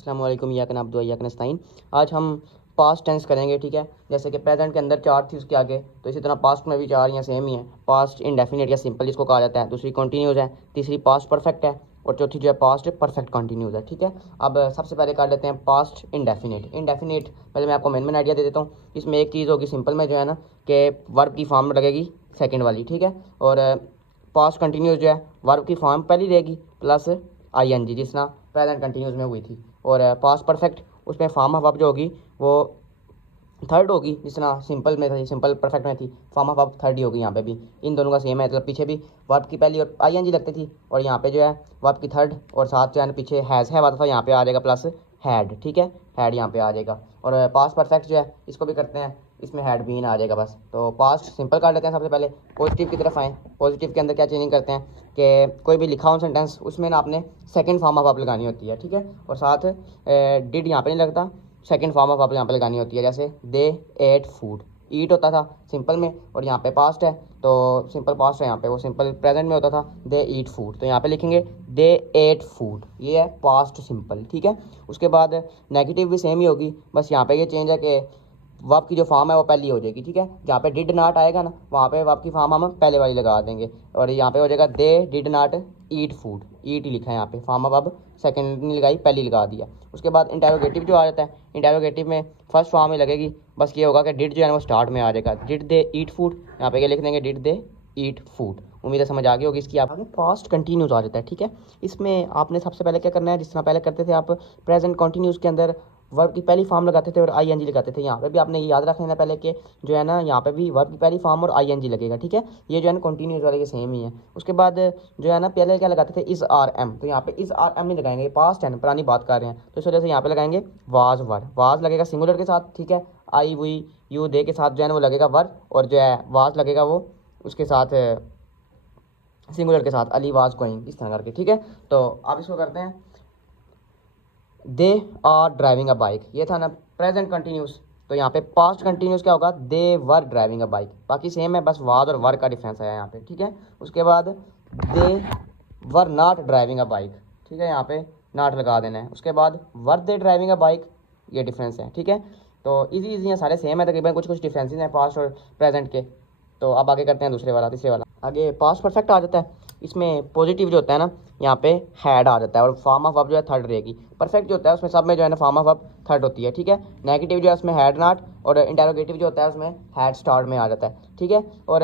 अस्सलाम वालेकुम या कनाब दुआ या कनस्ताइन। आज हम पास्ट टेंस करेंगे, ठीक है। जैसे कि प्रेजेंट के अंदर चार थी उसके आगे, तो इसी तरह पास्ट में भी चार या सेम ही है। पास्ट इंडेफिनिट या सिंपल जिसको कहा जाता है, दूसरी कंटिन्यूस है, तीसरी पास्ट परफेक्ट है और चौथी जो है पास्ट परफेक्ट कंटिन्यूस है, ठीक है। अब सबसे पहले कर लेते हैं पास्ट इंडेफिनिट। इंडेफिनिट पहले मैं आपको मेन आइडिया दे देता हूँ। इसमें एक चीज़ होगी सिंपल में जो है ना कि वर्ब की फॉर्म लगेगी सेकेंड वाली, ठीक है। और पास्ट कंटिन्यूस जो है वर्ब की फॉर्म पहली रहेगी प्लस ING, जिस तरह प्रेजेंट कंटिन्यूस में हुई थी। और पास्ट परफेक्ट उसमें फॉर्म ऑफ वर्ब जो होगी वो थर्ड होगी, जिस तरह सिंपल में थी, सिंपल परफेक्ट में थी, फॉर्म ऑफ वर्ब थर्ड ही होगी। यहाँ पे भी इन दोनों का सेम है, मतलब पीछे भी वर्ब की पहली और ING लगती थी और यहाँ पे जो है वर्ब की थर्ड और साथ जो है पीछे हैज़ है आता था, यहाँ पे आ जाएगा प्लस हैड, ठीक है। हैड यहाँ पे आ जाएगा। और पास्ट परफेक्ट जो है इसको भी करते हैं, इसमें हैड बीन आ जाएगा बस। तो पास्ट सिंपल कर लेते हैं। सबसे पहले पॉजिटिव की तरफ आएँ। पॉजिटिव के अंदर क्या चेंजिंग करते हैं कि कोई भी लिखा हो सेंटेंस उसमें ना आपने सेकंड फॉर्म ऑफ वर्ब लगानी होती है, ठीक है। और साथ डिड यहाँ पे नहीं लगता, सेकंड फॉर्म ऑफ वर्ब यहाँ पे लगानी होती है। जैसे दे एट फूड, ईट होता था सिंपल में और यहाँ पे पास्ट है तो सिंपल पास्ट है, यहाँ पे वो सिंपल प्रेजेंट में होता था दे ईट फूड, तो यहाँ पे लिखेंगे दे एट फूड, ये है पास्ट सिंपल, ठीक है। उसके बाद नेगेटिव भी सेम ही होगी, बस यहाँ पे ये चेंज है कि वर्ब की जो फॉर्म है वो पहली हो जाएगी, ठीक है। जहाँ पे डिड नॉट आएगा ना वहाँ पे वर्ब की फॉर्म हम पहले वाली लगा देंगे और यहाँ पे हो जाएगा they did not eat food, eat ही लिखा है यहाँ पे, फॉर्म ऑफ वर्ब सेकंड नहीं लगाई पहली लगा दिया। उसके बाद इंटेरोगेटिव जो आ जाता है, इंटेरोगेटिव में फर्स्ट फॉर्म में लगेगी, बस ये होगा कि डिड जो है ना वो स्टार्ट में आ जाएगा, डिड दे ईट फूड, यहाँ पे क्या लिख देंगे डिड दे ईट फूड। उम्मीद है समझ आ गई होगी इसकी। आप आगे पास्ट कंटिन्यूस आ जाता है, ठीक है। इसमें आपने सबसे पहले क्या करना है, जिस तरह पहले करते थे आप प्रेजेंट कंटिन्यूस के अंदर वर्ब की पहली फॉर्म लगाते थे और ING लगाते थे। यहाँ पे भी आपने ये याद रख लेना पहले कि जो है ना यहाँ पे भी वर्ब की पहली फॉर्म और ING लगेगा, ठीक है। ये जो है ना कंटिन्यूस वाले के सेम ही है। उसके बाद जो है ना पहले क्या लगाते थे इज़ RM, तो यहाँ पे इज़ RM नहीं लगाएंगे, पास्ट है ना, पुरानी बात कर रहे हैं, तो इस वजह से यहाँ पे लगाएंगे वाज वर। वाज लगेगा सिंगुलर के साथ, ठीक है। आई वी यू दे के साथ जो है ना वो लगेगा वर, और जो है वाज लगेगा वो उसके साथ सिंगुलर के साथ अली वाज गोइंग, इस तरह करके, ठीक है। तो आप इसको करते हैं they are driving a bike, ये था ना प्रेजेंट कंटिन्यूस। तो यहाँ पे पास्ट कंटिन्यूस क्या होगा, दे वर ड्राइविंग अ बाइक, बाकी सेम है, बस वाज और वर का डिफरेंस है यहाँ पे, ठीक है। उसके बाद they were not driving a bike, ठीक है, यहाँ पे नॉट लगा देना है। उसके बाद वर दे ड्राइविंग अ बाइक, ये डिफरेंस है, ठीक है। तो इजी इजी हैं, सारे सेम है तकरीबन, कुछ कुछ डिफरेंसेस हैं पास्ट और प्रेजेंट के। तो अब आगे करते हैं दूसरे वाला, तीसरे वाला। आगे पास्ट परफेक्ट आ जाता है। इसमें पॉजिटिव जो होता है ना यहाँ पे हैड आ जाता है और फॉर्म ऑफ वर्ब जो है थर्ड रहेगी। परफेक्ट जो होता है उसमें सब में जो है ना फॉर्म ऑफ वर्ब थर्ड होती है, ठीक है। नेगेटिव जो है उसमें हैड नॉट और इंटेरोगेटिव जो होता है उसमें हैड स्टार्ट में आ जाता है, ठीक है। और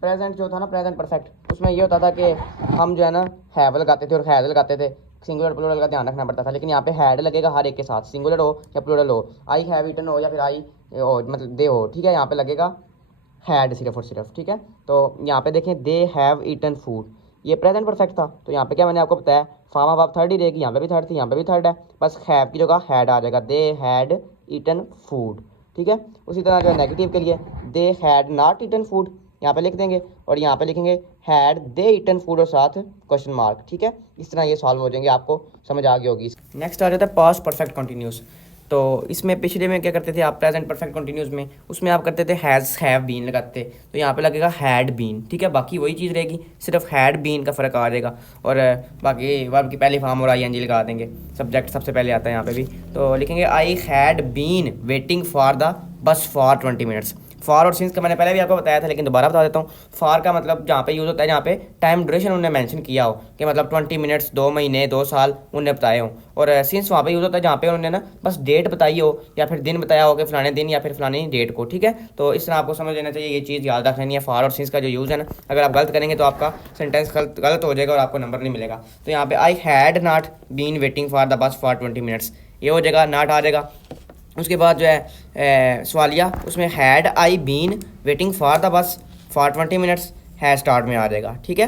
प्रेजेंट जो था ना प्रेजेंट परफेक्ट, उसमें ये होता था कि हम जो है ना हैव लगाते थे और हैड लगाते थे, सिंगुलर प्लूरल का ध्यान रखना पड़ता था। लेकिन यहाँ पे हैड लगेगा हर एक के साथ, सिंगुलर हो या प्लूरल हो, आई हैव ईटन हो या फिर आई हो मतलब दे हो, ठीक है। यहाँ पे लगेगा हैड सिर्फ और सिर्फ, ठीक है। तो यहाँ पे देखें दे हैव ईटन फूड, ये प्रेजेंट परफेक्ट था, तो यहाँ पे क्या मैंने आपको बताया फॉर्म ऑफ वर्ब थर्ड ही रहेगी, यहाँ पे भी थर्ड थी, यहाँ पे भी थर्ड है, बस हैव की जगह हैड आ जाएगा, दे हैड ईटन फूड, ठीक है। उसी तरह जो है नेगेटिव के लिए they had not eaten food, यहाँ पे लिख देंगे और यहाँ पे लिखेंगे हैड दे ईटन फूड और साथ क्वेश्चन मार्क, ठीक है। इस तरह ये सॉल्व हो जाएंगे, आपको समझ आ गई होगी। नेक्स्ट आ जाता है पास्ट परफेक्ट कंटिन्यूस। तो इसमें पिछले में क्या करते थे आप, प्रेजेंट परफेक्ट कंटिन्यूस में उसमें आप करते थे हैज़ हैव बीन लगाते, तो यहाँ पे लगेगा हैड बीन, ठीक है। बाकी वही चीज़ रहेगी, सिर्फ हैड बीन का फ़र्क आ जाएगा। और बाकी वर्ब की पहली फॉर्म और ING लगा देंगे। सब्जेक्ट सबसे पहले आता है यहाँ पे भी, तो लिखेंगे I had been waiting for the bus for 20 minutes. For और सिंस का मैंने पहले भी आपको बताया था, लेकिन दोबारा बता देता हूँ। फॉर का मतलब जहाँ पे यूज़ होता है जहाँ पे टाइम ड्यूरेशन उन्होंने मेंशन किया हो कि मतलब 20 मिनट्स, 2 महीने, 2 साल उन्होंने बताए हों। और सिंस वहाँ पे यूज़ होता है जहाँ पे उन्होंने ना बस डेट बताई हो या फिर दिन बताया हो कि फलाने दिन या फिर फलानी डेट को, ठीक है। तो इस तरह आपको समझ लेना चाहिए, ये चीज़ याद रख लेनी है। फॉर और सिंस का जो यूज़ है ना, अगर आप गलत करेंगे तो आपका सेंटेंस गलत हो जाएगा और आपको नंबर नहीं मिलेगा। तो यहाँ पे I had not been waiting for the bus for 20 minutes, ये हो जाएगा, नॉट आ जाएगा। उसके बाद जो है सवालिया, उसमें had I been waiting for the bus for 20 minutes, had start में आ जाएगा, ठीक है।